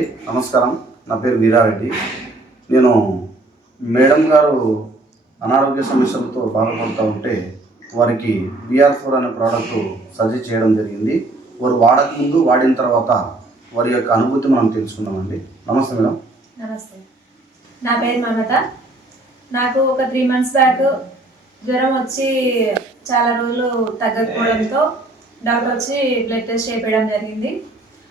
అండి, నమస్కారం. నా పేరు వీరారెడ్డి. నేను మేడం గారు అనారోగ్య సమస్యలతో బాధపడుతూ ఉంటే వారికి VR4 అనే ప్రోడక్ట్ సజెస్ట్ చేయడం జరిగింది. వారు వాడకముందు, వాడిన తర్వాత వారి యొక్క అనుభూతి మనం తెలుసుకుందామండి. నమస్తే మేడం. నమస్తే, నా పేరు మమత. నాకు ఒక 3 months బ్యాక్ జ్వరం వచ్చి చాలా రోజులు తగ్గకపోవడంతో డాక్టర్ వచ్చి బ్లడ్ టెస్ట్ చేయించడం జరిగింది.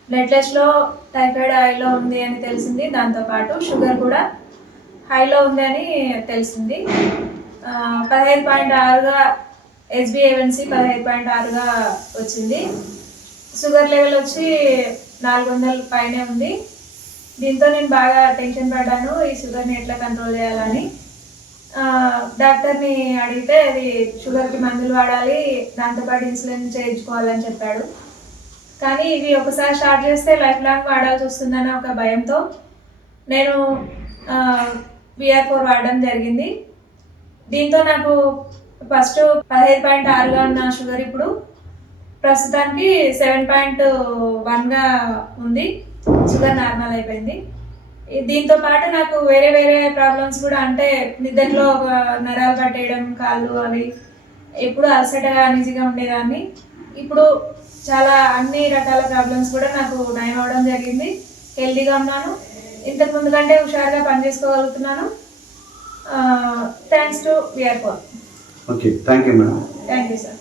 బ్లడ్ టెస్ట్లో టైఫాయిడ్ హైలో ఉంది అని తెలిసింది. దాంతోపాటు షుగర్ కూడా హైలో ఉంది అని తెలిసింది. 15.6గా HbA1c 15.6గా వచ్చింది. షుగర్ లెవెల్ వచ్చి 400 పైనే ఉంది. దీంతో నేను బాగా టెన్షన్ పడ్డాను, ఈ షుగర్ని ఎట్లా కంట్రోల్ చేయాలని. డాక్టర్ని అడిగితే అది షుగర్కి మందులు వాడాలి, దాంతోపాటు ఇన్సులిన్ చేయించుకోవాలని చెప్పాడు. కానీ ఇవి ఒకసారి స్టార్ట్ చేస్తే లైఫ్ లాంగ్ వాడాల్సి వస్తుందన్న ఒక భయంతో నేను VR4 వాడడం జరిగింది. దీంతో నాకు ఫస్ట్ 15.6గా ఉన్న షుగర్ ఇప్పుడు ప్రస్తుతానికి 7.1గా ఉంది. షుగర్ నార్మల్ అయిపోయింది. దీంతో పాటు నాకు వేరే వేరే ప్రాబ్లమ్స్ కూడా, అంటే నిద్రలో నరాలు పట్టేయడం, కాళ్ళు అవి ఎప్పుడు అలసటగా అనీజీగా ఉండేదాన్ని. ఇప్పుడు చాలా అన్ని రకాల ప్రాబ్లమ్స్ కూడా నాకు నయం అవ్వడం జరిగింది. హెల్తీగా ఉన్నాను, ఇంతకు ముందు కంటే హుషారుగా పనిచేసుకోగలుగుతున్నాను. Thanks to VR4. Okay, thank you madam. Thank you sir.